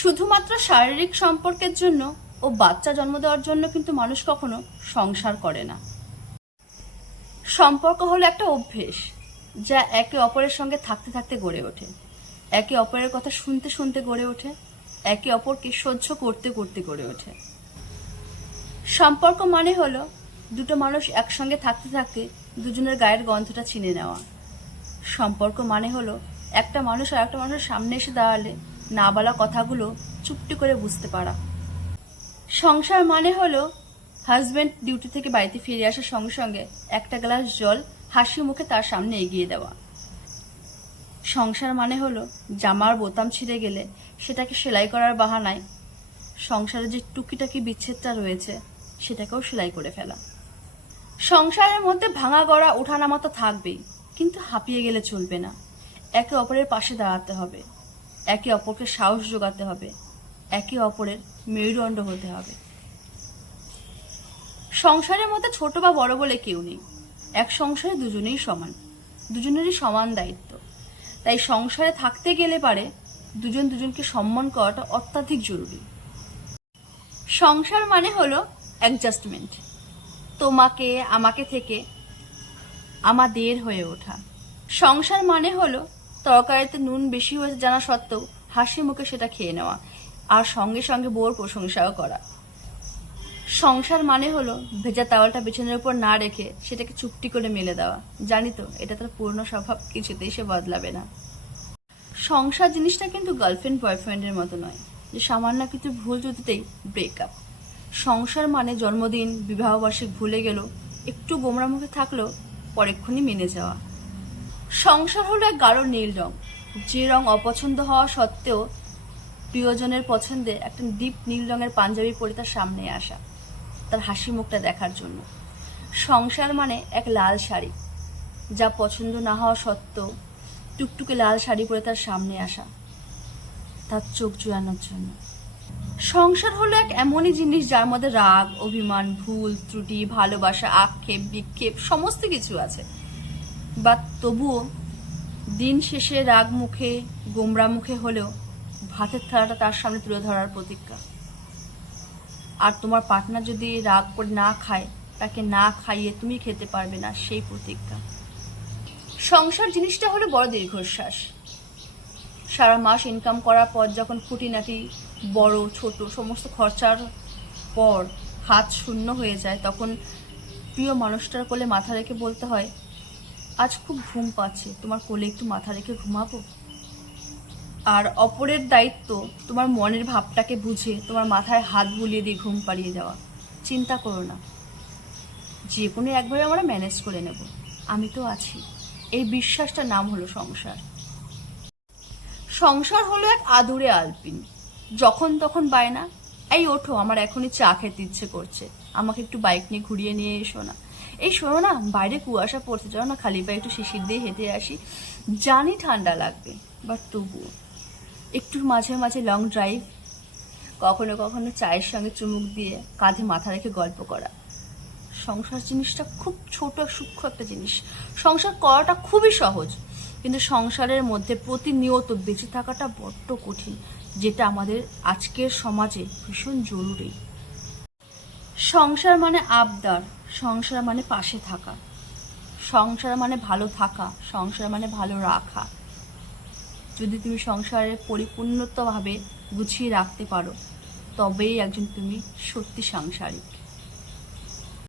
শুধুমাত্র শারীরিক সম্পর্কের জন্য ও বাচ্চা জন্ম দেওয়ার জন্য কিন্তু মানুষ কখনো সংসার করে না। সম্পর্ক হলো একটা অভ্যেস যা একে অপরের সঙ্গে থাকতে থাকতে গড়ে ওঠে। একে অপরের কথা শুনতে শুনতে গড়ে ওঠে, একে অপরকে সহ্য করতে করতে গড়ে ওঠে। সম্পর্ক মানে হলো দুটো মানুষ একসঙ্গে থাকতে থাকতে দুজনের গায়ের গন্ধটা চিনে নেওয়া। সম্পর্ক মানে হলো একটা মানুষ আর একটা মানুষের সামনে এসে দাঁড়ালে না বলা কথাগুলো চুপটি করে বুঝতে পারা। সংসার মানে হলো হাজব্যান্ড ডিউটি থেকে বাড়িতে ফিরে আসার সঙ্গে সঙ্গে একটা গ্লাস জল হাসি মুখে তার সামনে এগিয়ে দেওয়া। সংসার মানে হলো জামার বোতাম ছিঁড়ে গেলে সেটাকে সেলাই করার বাহানায় সংসারে যে টুকিটাকি বিচ্ছেদটা রয়েছে সেটাকেও সেলাই করে ফেলা। সংসারের মধ্যে ভাঙা গড়া ওঠানামা তো থাকবেই, কিন্তু হাঁপিয়ে গেলে চলবে না। একে অপরের পাশে দাঁড়াতে হবে। একে অপরকে সাহস যোগাতে হবে। একে অপরের মেরুদণ্ড হতে হবে। সংসারের মধ্যে ছোট বা বড় বলে কেউ নেই। এক সংসারে দুজনেই সমান। দুজনেরই সমান দায়িত্ব। তাই সংসারে থাকতে গেলে পারে দুজন দুজনকে সম্মান করাটা অত্যাধিক জরুরি। সংসার মানে হলো অ্যাডজাস্টমেন্ট তোমাকে, আমাকে থেকে আমাদের হয়ে ওঠা। সংসার মানে হলো তরকারিতে নুন বেশি হয়েছে জানা সত্ত্বেও হাসি মুখে সেটা খেয়ে নেওয়া, আর সঙ্গে সঙ্গে বউর প্রশংসাও করা। সংসার মানে হলো ভেজা তাওয়ালটা বিছানার উপর না রেখে সেটাকে চুপটি করে মেলে দেওয়া। জানি তো, এটা তার পূর্ণ স্বভাব, কিছুতেই সে বদলাবে না। সংসার জিনিসটা কিন্তু গার্লফ্রেন্ড বয়ফ্রেন্ডের মতো নয়। যে সামান্য কিছু ভুল জুতিতেই ব্রেকআপ সংসার মানে জন্মদিন, বিবাহবার্ষিক ভুলে গেল, একটু গোমরা মুখে থাকলেও পরেক্ষণই মেনে যাওয়া। সংসার হলো এক গাঢ় নীল রং। যে রং অপছন্দ হওয়া সত্ত্বেও প্রিয়জনের পছন্দে একটা ডিপ নীল রঙের পাঞ্জাবি পরে তার সামনে আসা, তার হাসি মুখটা দেখার জন্য। সংসার মানে এক লাল শাড়ি, যা পছন্দ না হওয়া সত্ত্বেও টুকটুকে লাল শাড়ি পরে তার সামনে আসা, তার চোখ জুড়ানোর জন্য। সংসার হলো এক এমনই জিনিস যার মধ্যে রাগ, অভিমান, ভুল, ত্রুটি, ভালোবাসা, আক্ষেপ, বিক্ষেপ, সমস্ত কিছু আছে। বা তবুও দিন শেষে রাগ মুখে, গোমরা মুখে হলেও ভাতের থালাটা তার সামনে তুলে ধরার প্রতিজ্ঞা। আর তোমার পার্টনার যদি রাগ করে না খায়, তাকে না খাইয়ে তুমি খেতে পারবে না, সেই প্রতিজ্ঞা। সংসার জিনিসটা হলো বড় দীর্ঘশ্বাস। সারা মাস ইনকাম করার পর যখন খুঁটিনাটি বড়, ছোট সমস্ত খরচার পর হাত শূন্য হয়ে যায়, তখন প্রিয় মানুষটার কোলে মাথা রেখে বলতে হয় আজ খুব ঘুম পাচ্ছে। তোমার কোলে একটু মাথা রেখে ঘুমাবো? আর অপরের দায়িত্ব, তোমার মনের ভাবটাকে বুঝে, তোমার মাথায় হাত বুলিয়ে দিয়ে ঘুম পাড়িয়ে দেওয়া। চিন্তা করো না। যে কোনো একভাবে আমরা ম্যানেজ করে নেব। আমি তো আছি। এই বিশ্বাসটার নাম হলো সংসার। সংসার হলো এক আদুরে আলপিন। যখন তখন বায়না এই ওঠো, আমার এখনই চা খেতে ইচ্ছে করছে। আমাকে একটু বাইক নিয়ে ঘুরিয়ে নিয়ে এসো না। এই শোনো না, বাইরে কুয়াশা পড়ছে চলো না, খালি পায়ে একটু শিশির দিয়ে হেঁটে আসি। জানি ঠান্ডা লাগবে বাট তবুও। একটু মাঝে মাঝে লং ড্রাইভ কখনো কখনো চায়ের সঙ্গে চুমুক দিয়ে কাঁধে মাথা রেখে গল্প করা। সংসার জিনিসটা খুব ছোট সূক্ষ্ম একটা জিনিস। সংসার করাটা খুবই সহজ, কিন্তু সংসারের মধ্যে প্রতিনিয়ত বেঁচে থাকাটা বড্ড কঠিন। যেটা আমাদের আজকের সমাজে ভীষণ জরুরি। সংসার মানে আবদার, সংসার মানে পাশে থাকা। সংসার মানে ভালো থাকা, সংসার মানে ভালো রাখা। যদি তুমি সংসারে পরিপূর্ণতভাবে গুছিয়ে রাখতে পারো, তবেই একজন তুমি সত্যি সাংসারিক।